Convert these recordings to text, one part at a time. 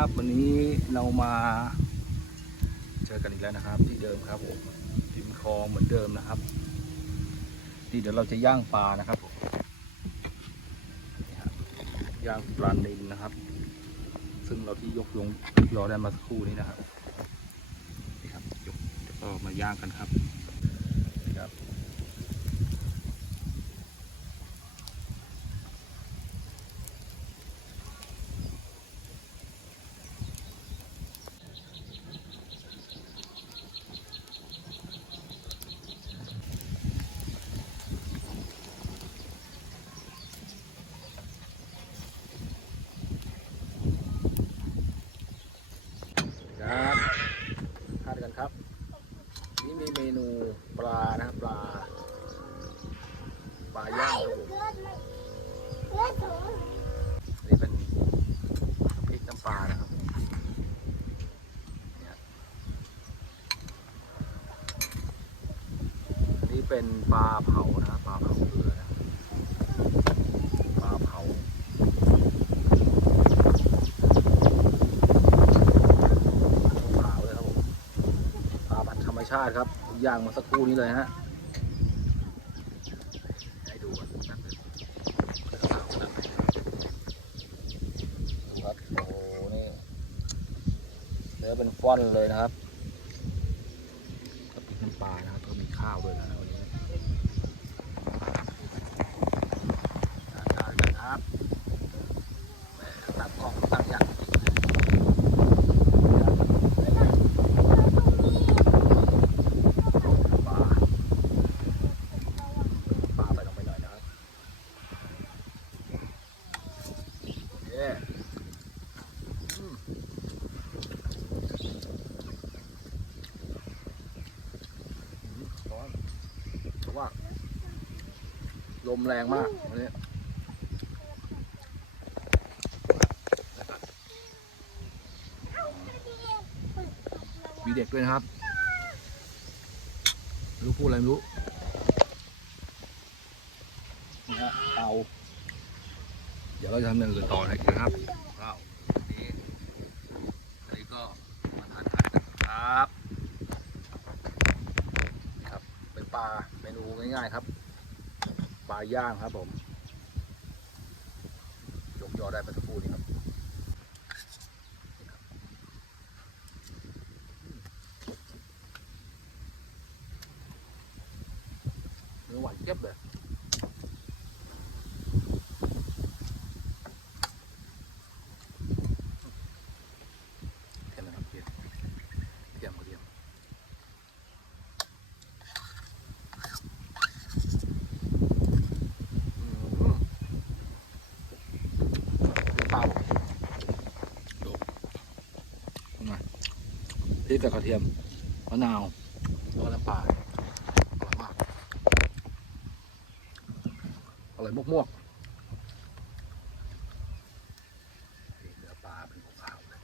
ับวันนี้เรามาเจอกันอีกแล้วนะครับ ที่เดิมครับผมริมคลองเหมือนเดิมนะครับนี่เดี๋ยวเราจะย่างปลานะครับย่างปลานิลนะครับ ซึ่งเราที่ยกยงยอได้มาสักครู่นี้นะครับนี่ครับยกก็มาย่างกันครับนี่ครับทานกันครับ นี่มีเมนูปลานะครับปลา ปลาย่างครับผมนี่เป็นพริกน้ำปลานะครับเนี่ยอันนี้เป็นปลาเผานะปลาเผาเกลือนะปลาเผาขาวเลยครับผมปลาพันธุ์ธรรมชาติครับย่างมาสักครู่นี้เลยฮะให้ดูก่อนแป๊บนึงขาวขนาดไหนดูครับโอ้โหนี่เนื้อเป็นฟ้อนเลยนะครับกับพริกน้ำปลานะครับก็มีข้าวด้วยนะวันนี้ทานกันครับแหม่ตักกล่องตักอย่างจริงๆ ปลาปลาไปลงไปหน่อยนะครับเย้อืมอืมร้อนเพราะว่า ลมแรงมากวันนี้มีเด็กด้วยนะครับ รู้พูดอะไรไม่รู้นี่ฮะเตาเดี๋ยวเราจะทำอย่างอื่นต่อนะครับเรานี้อันนี้ก็มาทานทานกันครับ ครับ เป็นปลาเมนูง่ายๆครับ ปลาย่างครับผมยกยอได้มาสักครู่นี้ครับเนื้อหวานเจ็บเลยเทียมนะครับเทียมเทียมกระเทียมอืมเปล่าดู ยังไงพริกกับกระเทียมมะนาวแล้วก็น้ำปลาอร่อยมากอร่อยมวกๆนี่เนื้อปลาเป็นขาวๆเลย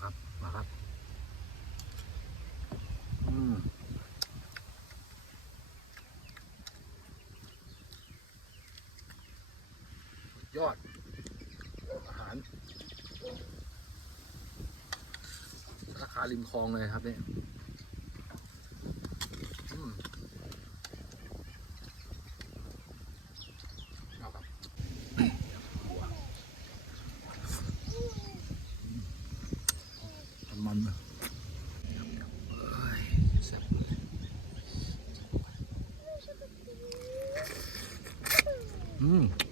ครับ มาครับ อืมสุด ยอด อาหาร ราคาริมคลองเลยครับเนี่ยอืมเอาครับหัวมันๆนะเอ้